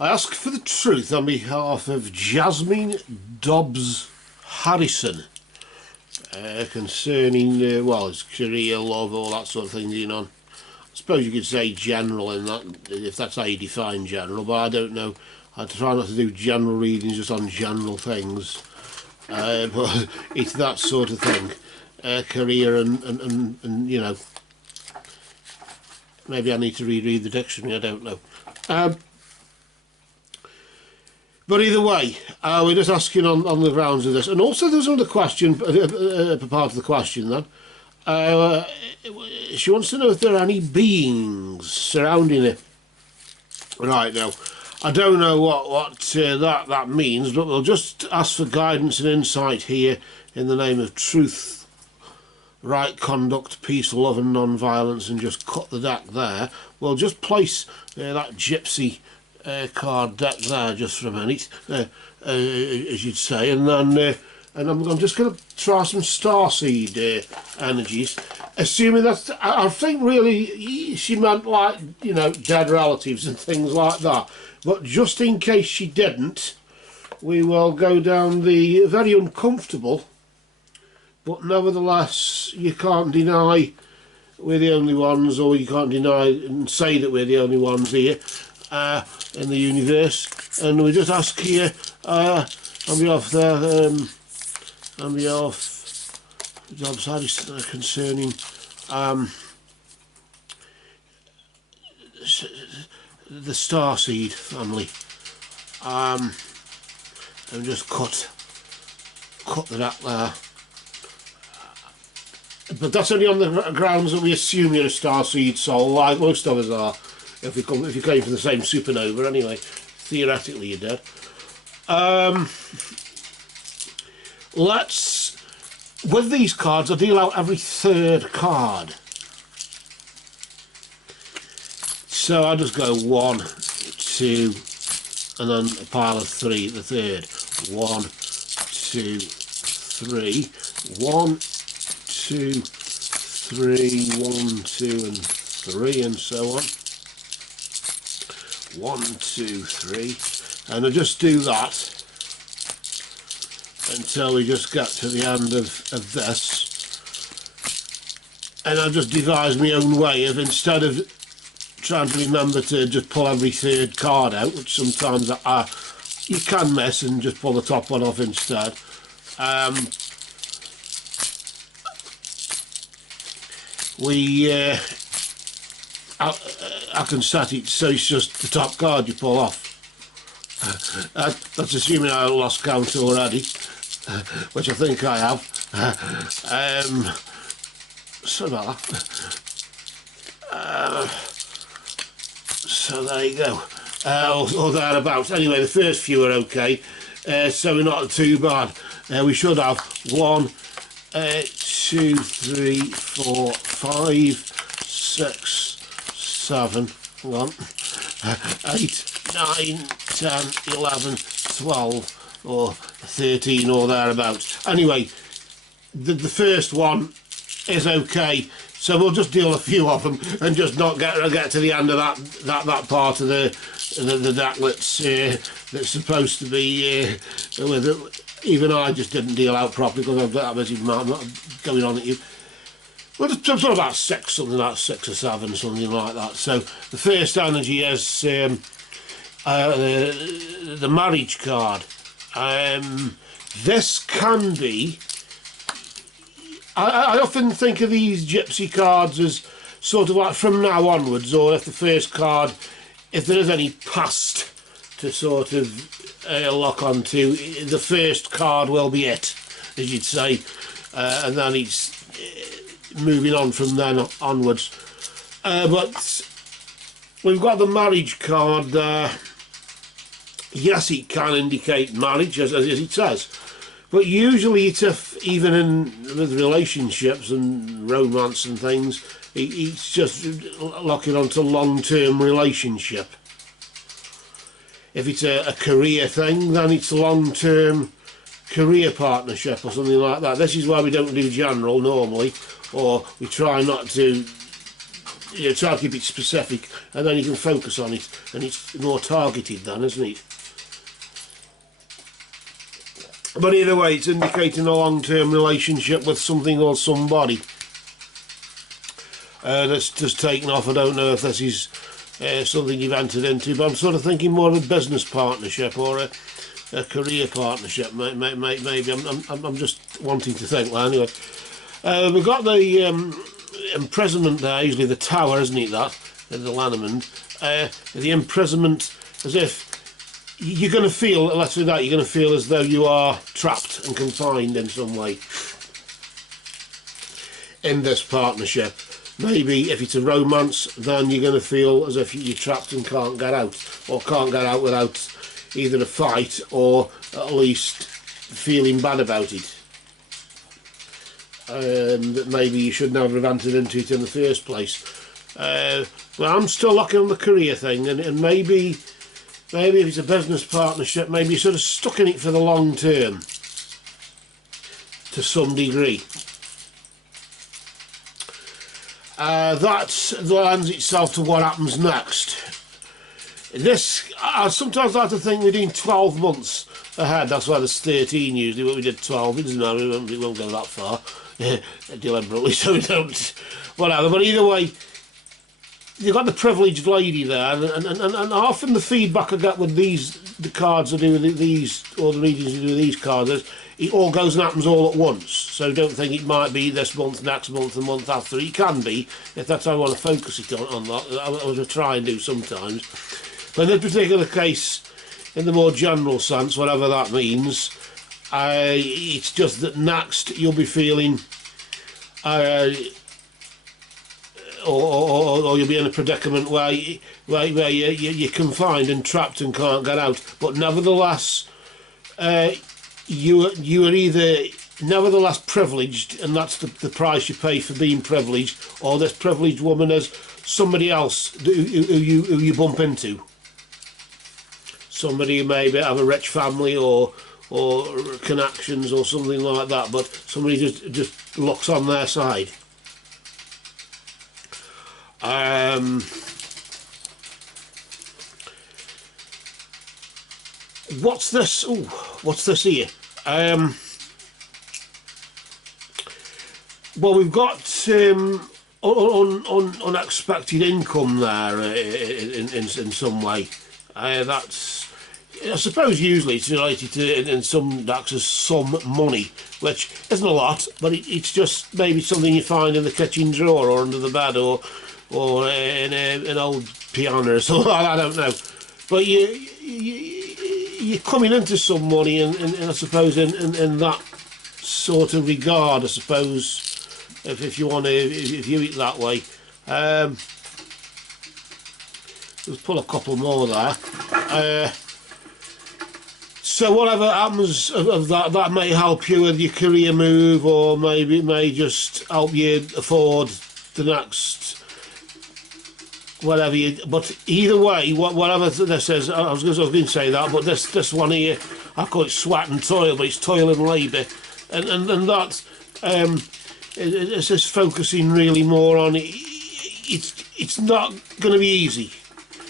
I ask for the truth on behalf of Jasmine Dobbs-Harrison concerning, well, his career, love, all that sort of thing, you know. I suppose you could say general in that, if that's how you define general, but I don't know. I try not to do general readings just on general things, but it's that sort of thing, career and you know, maybe I need to reread the dictionary, I don't know. But either way, we're just asking on the grounds of this. And also there's another question, part of the question then. She wants to know if there are any beings surrounding it. Right, now, I don't know what that means, but we'll just ask for guidance and insight here in the name of truth, right conduct, peace, love and non-violence, and just cut the deck there. We'll just place that gypsy card deck there just for a minute, as you'd say, and then I'm just going to try some starseed energies, assuming that I think really she meant, like, you know, dead relatives and things like that, but just in case she didn't, we will go down the very uncomfortable, but nevertheless you can't deny we're the only ones, or you can't deny and say that we're the only ones here in the universe. And we just ask here on behalf there, on behalf of Dobbs-Harrison concerning the Starseed family, and just cut that there. But that's only on the grounds that we assume you're a starseed soul, like most of us are. If you came from the same supernova, anyway, theoretically you're dead. Let's, with these cards, I deal out every third card. So I'll just go 1, 2, and then a pile of 3 at the third. 1, 2, 3, 1, 2, 3, 1, 2, and 3, and so on. 1, 2, 3, and I'll just do that until we just get to the end of this, and I'll just devise my own way of, instead of trying to remember to just pull every third card out, which sometimes you can miss, and just pull the top one off instead. I can set it so it's just the top card you pull off. That's assuming I lost count already, which I think I have. Sorry about that. So there you go, or thereabouts. Anyway, the first few are okay, so we're not too bad. We should have 1, 2, 3, 4, 5, 6, 7, 1, 8, 9, 10, 11, 12, or 13, or thereabouts. Anyway, the first one is okay, so we'll just deal a few of them and just not get to the end of that part of the deck that's supposed to be with it. Even I just didn't deal out properly because I've got that busy going on at you. Well, it's sort of about 6, something like 6 or 7, something like that. So the first energy is the marriage card. This can be, I often think of these gypsy cards as sort of like from now onwards, or if the first card, if there is any past to sort of lock onto, the first card will be it, as you'd say, and then it's moving on from then onwards. But we've got the marriage card there. Yes, it can indicate marriage, as it says, but usually it's even with relationships and romance and things, it's just locking onto long-term relationship. If it's a career thing, then it's long-term career partnership or something like that. This is why we don't do general normally, or we try not to try to keep it specific, and then you can focus on it, and it's more targeted then, isn't it? But either way, it's indicating a long-term relationship with something or somebody that's just taken off. I don't know if this is something you've entered into, but I'm sort of thinking more of a business partnership or a career partnership. Maybe I'm just wanting to think that anyway. We've got the imprisonment there, usually the tower, isn't it, that, in the Lanneman. The imprisonment, as if you're going to feel, let's do that, you're going to feel as though you are trapped and confined in some way in this partnership. Maybe if it's a romance, then you're going to feel as if you're trapped and can't get out, or can't get out without either a fight or at least feeling bad about it. That maybe you should never have entered into it in the first place. Well, I'm still looking on the career thing, and maybe if it's a business partnership, maybe you're sort of stuck in it for the long term to some degree. That lends itself to what happens next. This, I sometimes like to think we're doing 12 months ahead. That's why there's 13 usually, but we did 12. It doesn't matter, we won't go that far deliberately, so we don't, whatever. But either way, you've got the privileged lady there, and often the feedback I get with the cards I do with these, or the readings I do with these cards, is it all goes and happens all at once. So don't think it might be this month, next month, the month after. It can be, if that's how I want to focus it on that. I will try and do sometimes. But in this particular case, in the more general sense, whatever that means, it's just that next you'll be feeling, or you'll be in a predicament where you're confined and trapped and can't get out. But nevertheless, you are either nevertheless privileged, and that's the price you pay for being privileged, or this privileged woman is somebody else who you bump into. Somebody who maybe have a rich family or connections or something like that, but somebody just looks on their side. What's this? Ooh, what's this here? Well, we've got unexpected income there in some way. That's, I suppose usually it's related to, in some taxes, some money, which isn't a lot, but it's just maybe something you find in the kitchen drawer or under the bed or in an old piano or something. I don't know. But you're coming into some money, and I suppose in that sort of regard, I suppose, if you want to view it that way. Let's pull a couple more there. So whatever happens of that may help you with your career move, or maybe it may just help you afford the next whatever you. But either way, whatever this is, I was going to say that, but this one here, I call it sweat and toil, but it's toil and labour, and that it's just focusing really more on it. It's not going to be easy.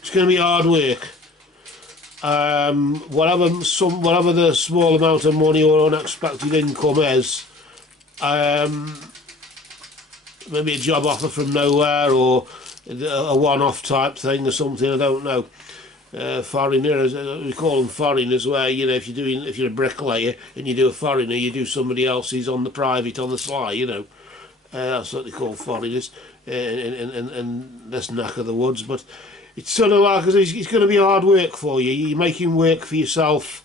It's going to be hard work. Whatever the small amount of money or unexpected income is, maybe a job offer from nowhere, or a one-off type thing or something, I don't know. Foreigners, we call them foreigners, where, you know, if you're a bricklayer and you do a foreigner, you do somebody else's on the private, on the sly, you know. That's what they call foreigners in this neck of the woods. But it's sort of like, it's going to be hard work for you. You're making work for yourself,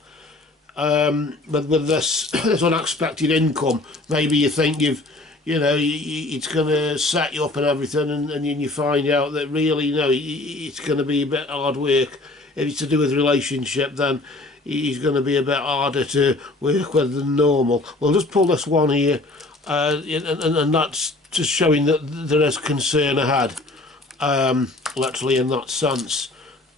but with this unexpected income, maybe you think it's going to set you up and everything, and you find out that really, no, it's going to be a bit hard work. If it's to do with relationship, then he's going to be a bit harder to work with than normal. We'll just pull this one here, and that's just showing that there is concern ahead. Literally in that sense.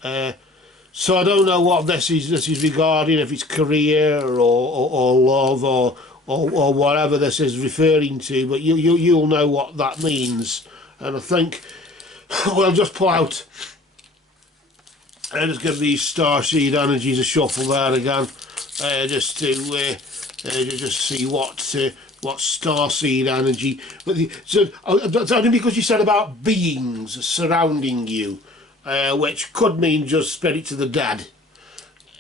So I don't know what this is regarding, if it's career or love or whatever this is referring to, but you'll know what that means. And I think we'll just pull out and just give these Starseed energies a shuffle there again, just to just see what Starseed energy. So it's only because you said about beings surrounding you, which could mean just spirits of the dead.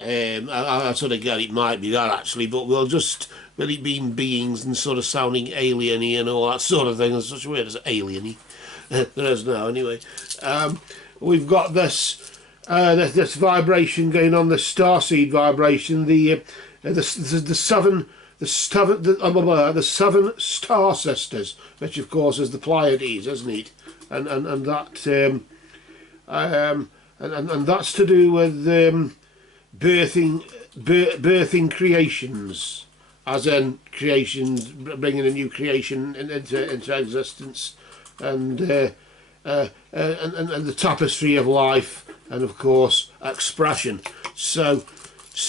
I sort of get it might be that actually, but we'll just really being beings and sort of sounding alien-y and all that sort of thing. It's such a word as alien-y. There is now anyway. We've got this this vibration going on, the Starseed vibration, the seven star sisters, which of course is the Pleiades, isn't it? And that and that's to do with birthing creations, as in creations, bringing a new creation into existence, and the tapestry of life, and of course expression. So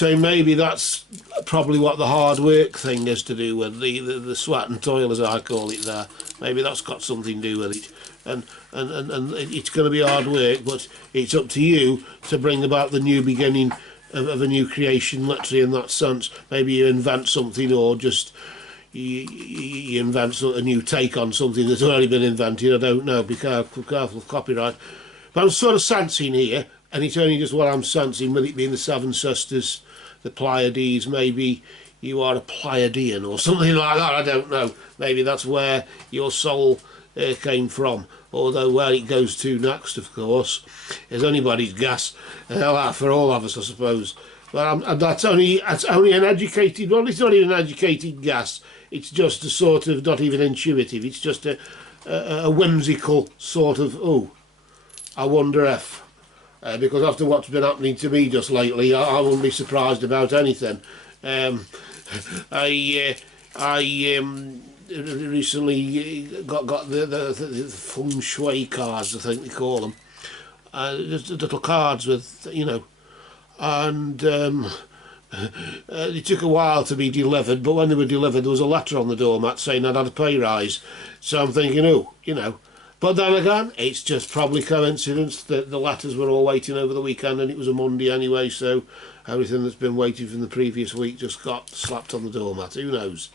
maybe that's probably what the hard work thing is to do with, the sweat and toil, as I call it there. Maybe that's got something to do with it. And it's going to be hard work, but it's up to you to bring about the new beginning of a new creation, literally in that sense. Maybe you invent something, or just you invent a new take on something that's already been invented. I don't know, be careful of copyright. But I'm sort of sensing here, and it's only just what I'm sensing, with it being the seven sisters, the Pleiades. Maybe you are a Pleiadian or something like that, I don't know. Maybe that's where your soul came from, although where it goes to next, of course, is anybody's guess, for all of us, I suppose. But that's only an educated, well, it's not even an educated guess. It's just a sort of, not even intuitive, it's just a whimsical sort of, oh, I wonder if, because after what's been happening to me just lately, I wouldn't be surprised about anything. I recently got the feng shui cards, I think they call them, just little cards with, you know, and it took a while to be delivered, but when they were delivered there was a letter on the doormat saying I'd had a pay rise. So I'm thinking, oh, you know, but then again, it's just probably coincidence that the letters were all waiting over the weekend, and it was a Monday anyway, so everything that's been waiting from the previous week just got slapped on the doormat. Who knows?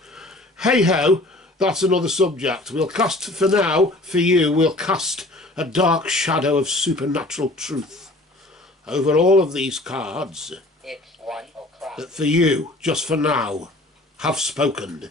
Hey ho, that's another subject. We'll cast, for now, for you, we'll cast a dark shadow of supernatural truth over all of these cards. It's 1 o'clock. That for you, just for now, have spoken.